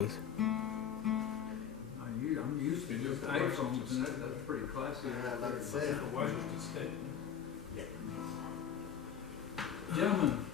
I'm used to just iPhones, and that's pretty classy. That's it. Washington State. Gentlemen,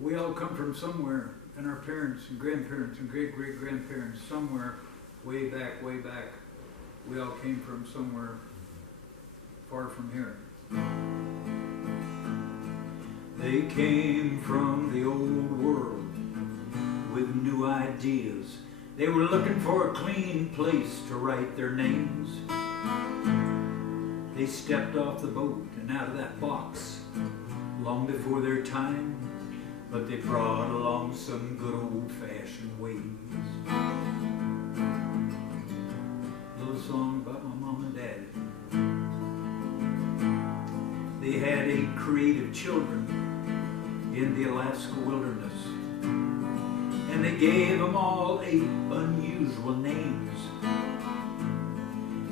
we all come from somewhere, and our parents and grandparents and great-great-grandparents, somewhere way back, we all came from somewhere far from here. They came from the old world with new ideas. They were looking for a clean place to write their names. They stepped off the boat and out of that box long before their time, but they brought along some good old-fashioned ways. A little song about my mom and dad. They had 8 creative children in the Alaska wilderness, and they gave them all 8 unusual names.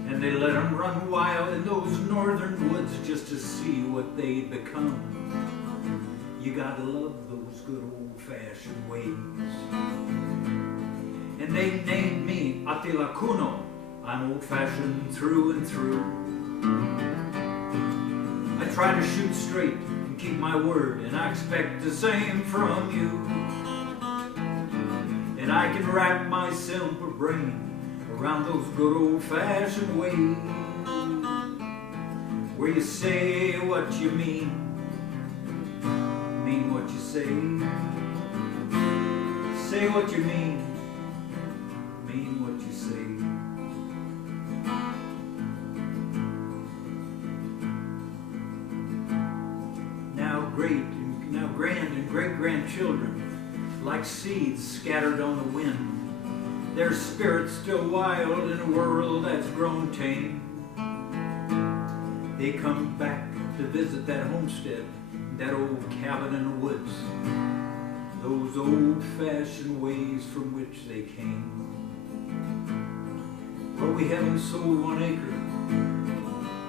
And they let them run wild in those northern woods just to see what they'd become. You gotta love those good old-fashioned ways. And they named me Attila Kuno. I'm old-fashioned through and through. I try to shoot straight and keep my word, and I expect the same from you. And I can wrap my simple brain around those good old-fashioned ways, where you say what you mean what you say what you mean what you say. Now grand and great-grandchildren, like seeds scattered on the wind, their spirits still wild in a world that's grown tame. They come back to visit that homestead, that old cabin in the woods, those old-fashioned ways from which they came. Well, we haven't sold 1 acre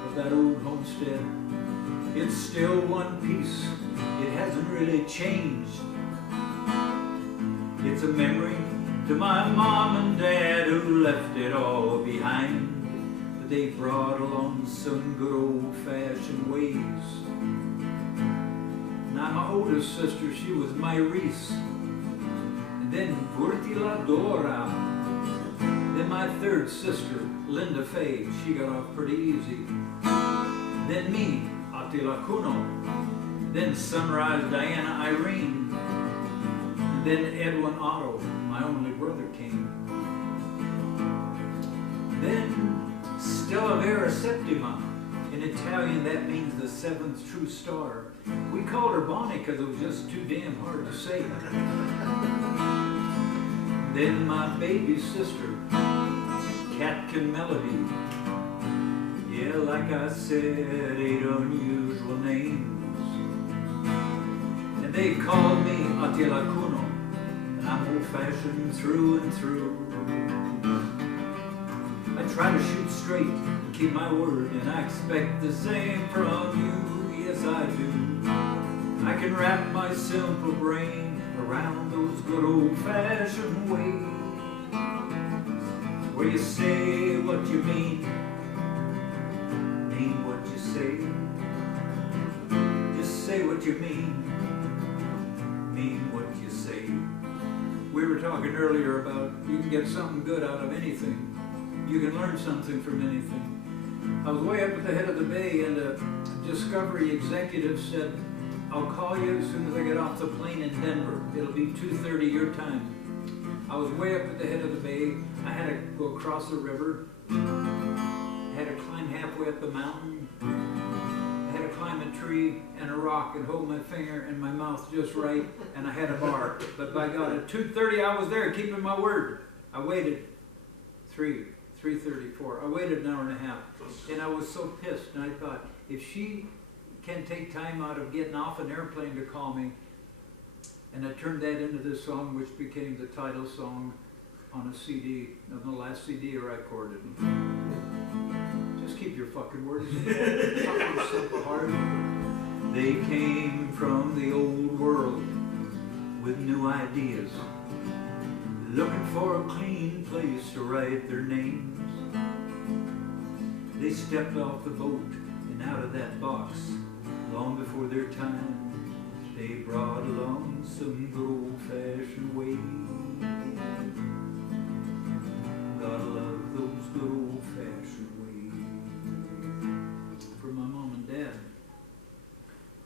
of that old homestead. It's still one piece. It hasn't really changed. It's a memory to my mom and dad who left it all behind, but they brought along some good old-fashioned ways. Now my oldest sister, she was Myris, and then Dora. Then my 3rd sister, Linda Faye, she got off pretty easy. Then me, Attila Kuno. Then Sunrise Diana Irene. And then Edwin Otto, my only brother, came. Then Stella Vera Septima. In Italian, that means the 7th true star. We called her Bonnie because it was just too damn hard to say. Then my baby sister, Catkin Melody. Yeah, like I said, 8 unusual names. And they called me Attila Kuno, and I'm old-fashioned through and through. I try to shoot straight and keep my word, and I expect the same from you. Yes, I do. I can wrap my simple brain around those good old-fashioned ways, where you say what you mean what you say. Just say what you mean what you say. We were talking earlier about you can get something good out of anything. You can learn something from anything. I was way up at the head of the bay, and a Discovery executive said, I'll call you as soon as I get off the plane in Denver. It'll be 2:30 your time. I was way up at the head of the bay. I had to go across the river. I had to climb halfway up the mountain. I had to climb a tree and a rock and hold my finger in my mouth just right, and I had a bar. But by God, at 2:30 I was there keeping my word. I waited 3:34. I waited an hour and a half, and I was so pissed. And I thought, if she can take time out of getting off an airplane to call me, and I turned that into this song, which became the title song on a CD, on the last CD I recorded. Just keep your fucking words. Fucking simple hard. They came from the old world with new ideas. looking for a clean place to write their names. They stepped off the boat and out of that box long before their time. They brought along some good old-fashioned ways. Gotta love those good old-fashioned ways. For my mom and dad,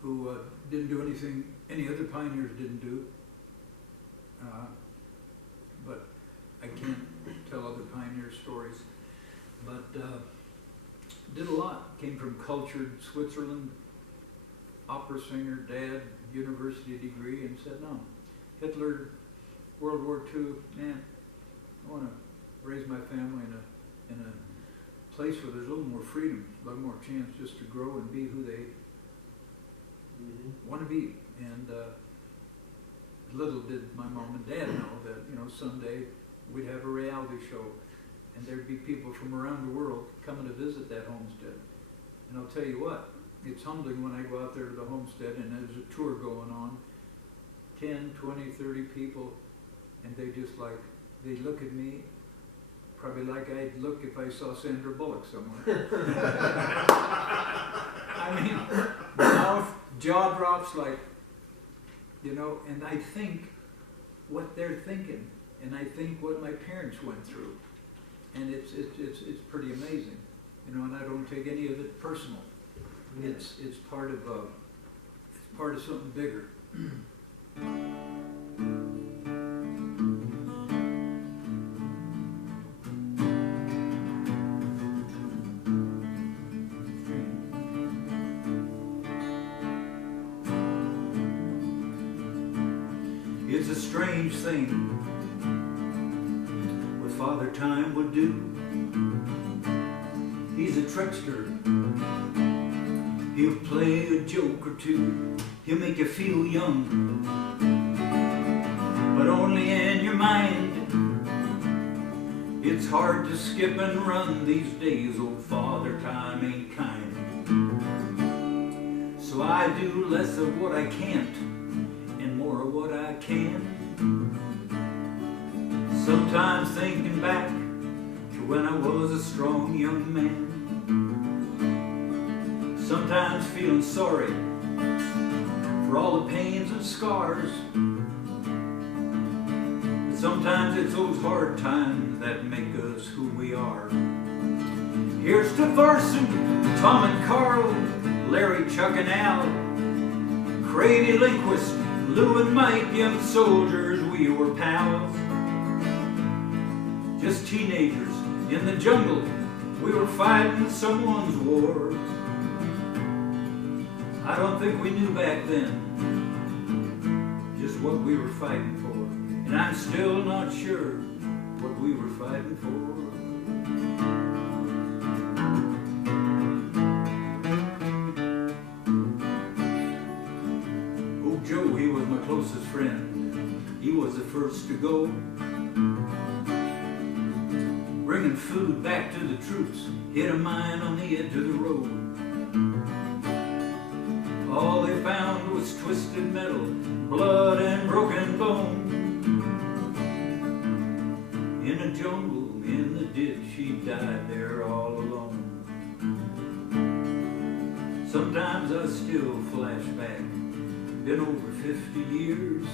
who didn't do anything any other pioneers didn't do, but I can't tell other pioneer stories, but did a lot. Came from cultured Switzerland, opera singer, dad, university degree, and said, no, Hitler, World War II, man, I want to raise my family in a place where there's a little more freedom, a lot more chance just to grow and be who they want to be. And little did my mom and dad know that, you know, someday we'd have a reality show and there'd be people from around the world coming to visit that homestead. And I'll tell you what, it's humbling when I go out there to the homestead and there's a tour going on, 10, 20, 30 people, and they just like, they look at me, probably like I'd look if I saw Sandra Bullock somewhere. I mean, mouth, jaw drops like, you know, and I think what they're thinking, and I think what my parents went through, and it's pretty amazing, you know. And I don't take any of it personal. It's part of something bigger. It's a strange thing what Father Time would do. He's a trickster. He'll play a joke or two. He'll make you feel young, but only in your mind. It's hard to skip and run these days. Old Father Time ain't kind. So I do less of what I can't and more of what I can. Sometimes thinking back to when I was a strong young man. Sometimes feeling sorry for all the pains and scars. But sometimes it's those hard times that make us who we are. Here's to Thorson, Tom and Carl, Larry, Chuck and Al, Grady, Lindquist, Lou and Mike, young soldiers, we were pals. Just teenagers in the jungle, we were fighting someone's war. I don't think we knew back then just what we were fighting for, and I'm still not sure what we were fighting for. Oh, Joe, he was my closest friend. He was the first to go, bringing food back to the troops, hit a mine on the edge of the road. All they found was twisted metal, blood and broken bone. In a jungle, in the ditch, he died there all alone. Sometimes I still flash back, been over 50 years.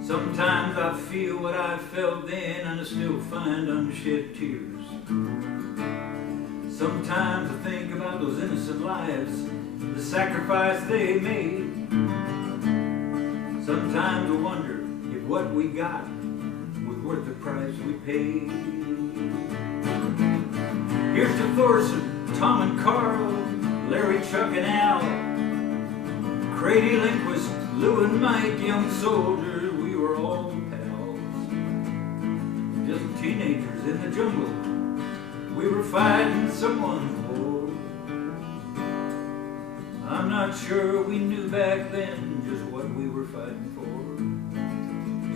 Sometimes I feel what I felt then, and I still find unshed tears. Sometimes I think about those innocent lives, the sacrifice they made. Sometimes I wonder if what we got was worth the price we paid. Here's to Thorson, Tom and Carl, Larry, Chuck and Al, Grady, Lindquist, Lou and Mike, young soldiers, we were all pals. Just teenagers in the jungle, we were fighting someone's war. I'm not sure we knew back then just what we were fighting for.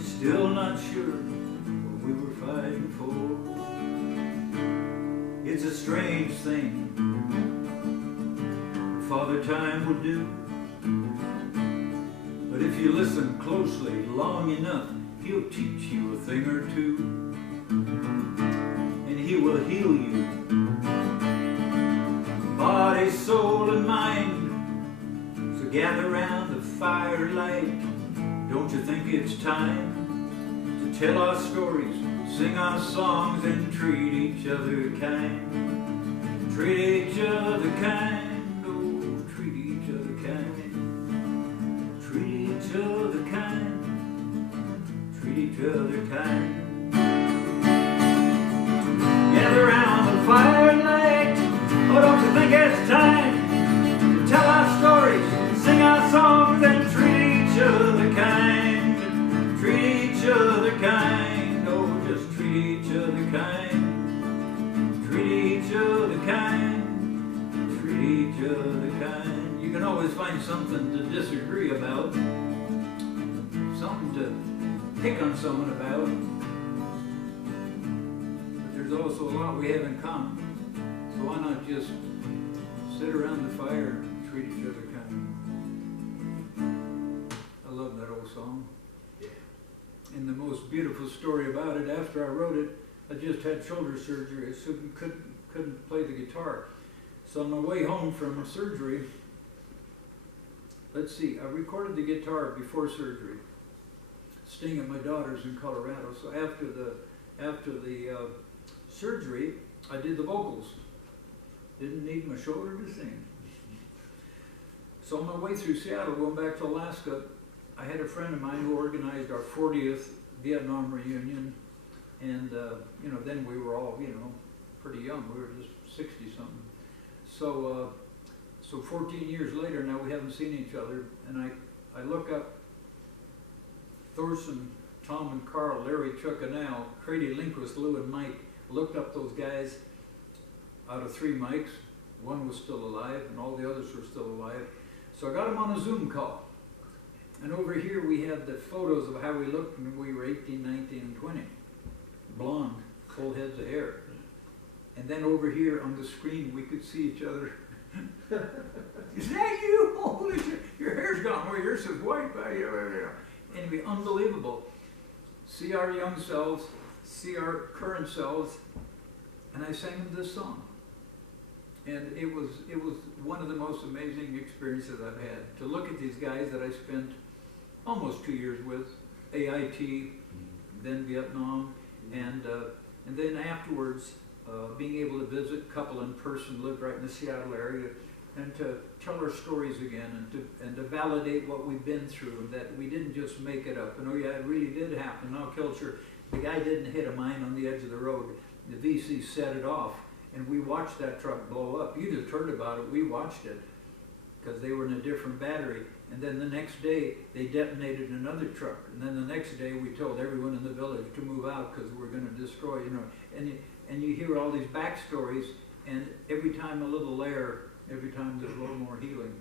Still not sure what we were fighting for. It's a strange thing Father Time would do. But if you listen closely long enough, He'll teach you a thing or two, and he will heal you, body, soul, and mind. So gather round the firelight. Don't you think it's time to tell our stories, sing our songs, and treat each other kind? Treat each other kind, oh, treat each other kind. Treat each other kind, treat each other kind. Gather round the firelight. Oh, don't you think it's time to tell our stories, sing our songs, and treat each other kind? Treat each other kind, oh, just treat each other kind. Treat each other kind, treat each other kind. You can always find something to disagree about, something to pick on someone about, but there's also a lot we have in common. So why not just sit around the fire and treat each other kind? I love that old song. And the most beautiful story about it, after I wrote it, I just had shoulder surgery, so couldn't play the guitar. So on my way home from surgery, let's see, I recorded the guitar before surgery, staying at my daughter's in Colorado. So after the surgery, I did the vocals. Didn't need my shoulder to sing. So on my way through Seattle, going back to Alaska, I had a friend of mine who organized our 40th Vietnam reunion. And, you know, then we were all, you know, pretty young. We were just 60-something. So 14 years later, now we haven't seen each other. And I look up Thorson, Tom and Carl, Larry, Chuck and Al, Crady, Lindquist, Lou and Mike. Looked up those guys. Out of 3 mics, one was still alive and all the others were still alive. So I got them on a Zoom call. And over here we had the photos of how we looked when we were 18, 19, and 20. Blonde, full heads of hair. And then over here on the screen we could see each other. Is that you? Holy shit, your hair's gone. Well, yours is white. Anyway, unbelievable. See our young selves, see our current selves, and I sang them this song. And it was one of the most amazing experiences I've had, to look at these guys that I spent almost 2 years with, AIT, then Vietnam, and then afterwards being able to visit a couple in person, lived right in the Seattle area, and to tell our stories again, and to validate what we've been through, and that we didn't just make it up. And oh yeah, it really did happen. Now Kilcher, the guy didn't hit a mine on the edge of the road. The VC set it off. And we watched that truck blow up. You just heard about it. We watched it because they were in a different battery. And then the next day, they detonated another truck. And then the next day, we told everyone in the village to move out because we're going to destroy, you know. And you hear all these backstories, and every time a little layer, every time there's a little more healing.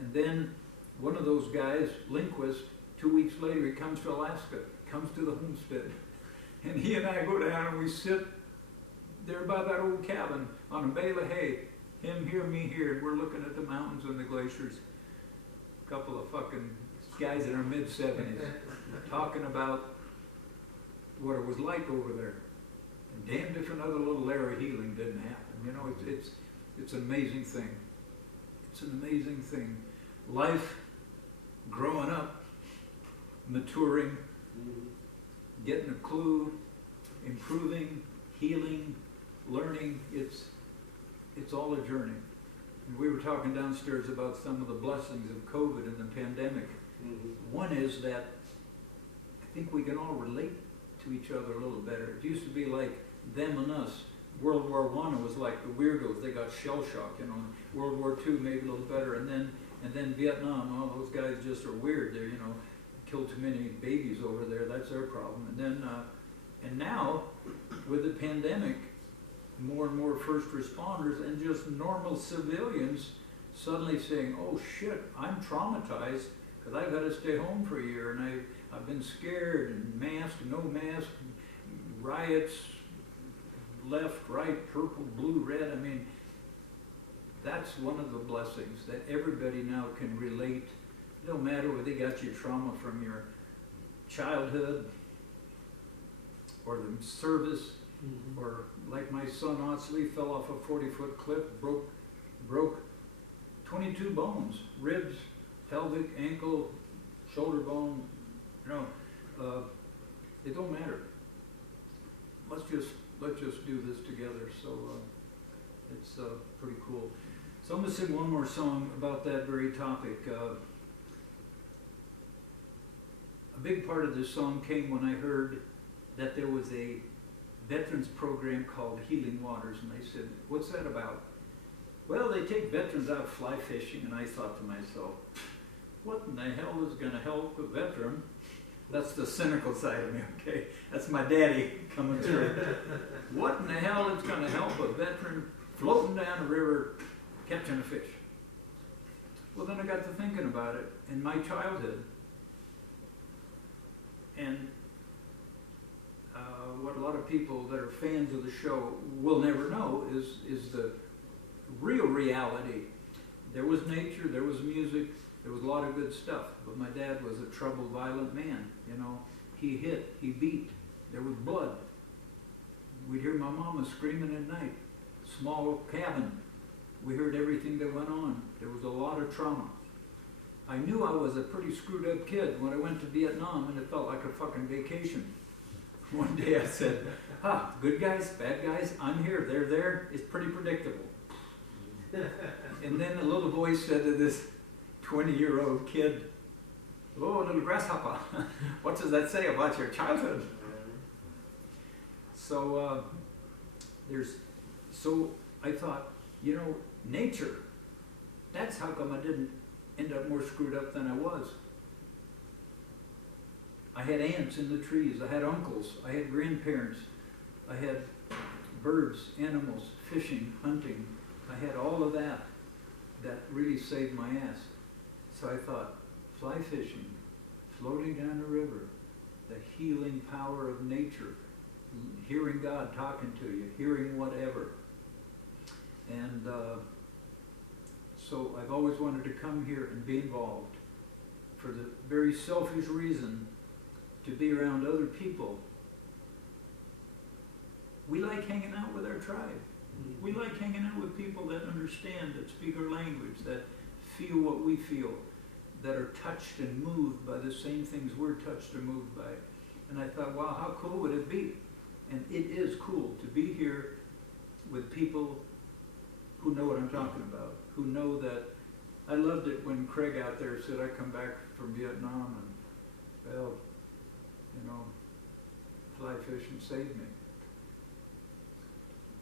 And then one of those guys, Lindquist, 2 weeks later, he comes to Alaska, comes to the homestead. And he and I go down and we sit there by that old cabin on a bale of hay. Him here, me here, and we're looking at the mountains and the glaciers. A couple of fucking guys in our mid-70s talking about what it was like over there. And damned if another little layer of healing didn't happen. You know, it's an amazing thing. It's an amazing thing. Life, growing up, maturing, getting a clue, improving, healing, learning, it's all a journey. And we were talking downstairs about some of the blessings of COVID and the pandemic. One is that I think we can all relate to each other a little better. It used to be like them and us. World War I, it was like the weirdos, they got shell shock, you know. World War II maybe a little better, and then Vietnam, all those guys just are weird. They're, you know, killed too many babies over there, that's their problem. And then and now with the pandemic, more and more first responders and just normal civilians suddenly saying, oh shit, I'm traumatized because I've had to stay home for a year, and I've been scared, and mask, no mask, riots, left, right, purple, blue, red. I mean, that's one of the blessings that everybody now can relate. It don't matter whether they got your trauma from your childhood or the service, or like my son Otsley fell off a 40-foot cliff, broke 22 bones, ribs, pelvic, ankle, shoulder bone, you know, it don't matter. Let's just do this together. So it's pretty cool. So I'm gonna sing one more song about that very topic. A big part of this song came when I heard that there was a veterans program called Healing Waters, and they said, "What's that about?" Well, they take veterans out fly fishing, and I thought to myself, what in the hell is going to help a veteran? That's the cynical side of me, okay? That's my daddy coming through. What in the hell is going to help a veteran floating down a river catching a fish? Well, then I got to thinking about it in my childhood. And what a lot of people that are fans of the show will never know is the real reality. There was nature, there was music, there was a lot of good stuff, but my dad was a troubled, violent man. You know, he hit, he beat, there was blood. We'd hear my mama screaming at night. Small cabin, we heard everything that went on. There was a lot of trauma. I knew I was a pretty screwed up kid when I went to Vietnam, and it felt like a fucking vacation. One day I said, good guys, bad guys, I'm here, they're there, it's pretty predictable. And then a little voice said to this 20-year-old kid, "Oh, little grasshopper, what does that say about your childhood?" So I thought, you know, nature, that's how come I didn't end up more screwed up than I was. I had aunts in the trees, I had uncles, I had grandparents, I had birds, animals, fishing, hunting. I had all of that really saved my ass. So I thought, fly fishing, floating down a river, the healing power of nature, hearing God talking to you, hearing whatever. And so I've always wanted to come here and be involved for the very selfish reason to be around other people. We like hanging out with our tribe. We like hanging out with people that understand, that speak our language, that feel what we feel, that are touched and moved by the same things we're touched or moved by. And I thought, wow, how cool would it be? And it is cool to be here with people who know what I'm talking about, who know that. I loved it when Craig out there said, I come back from Vietnam and, well, you know, fly fishing saved me.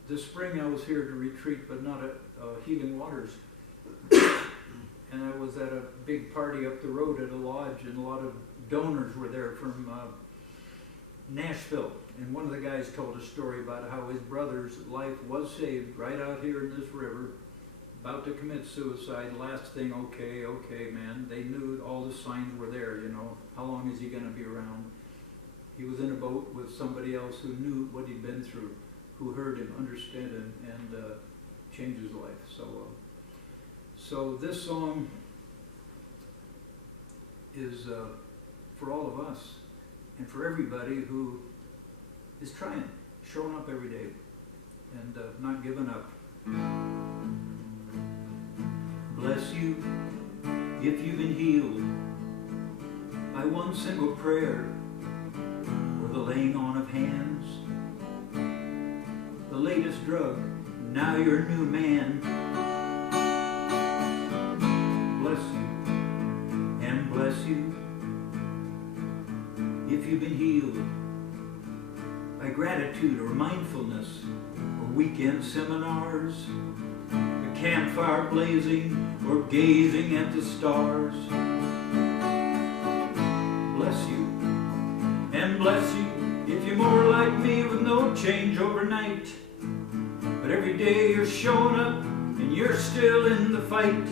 This spring I was here to retreat, but not at Healing Waters. And I was at a big party up the road at a lodge, and a lot of donors were there from Nashville. And one of the guys told a story about how his brother's life was saved right out here in this river, about to commit suicide. Last thing, okay, man. They knew all the signs were there, you know. How long is he going to be around? He was in a boat with somebody else who knew what he'd been through, who heard him, understood him, and changed his life. So this song is for all of us and for everybody who is trying, showing up every day, and not giving up. Bless you if you've been healed by one simple prayer or the laying on of hands. The latest drug, now you're a new man. Bless you and bless you if you've been healed by gratitude or mindfulness or weekend seminars, a campfire blazing or gazing at the stars. Bless you and bless you if you're more like me with no change overnight, but every day you're showing up and you're still in the fight.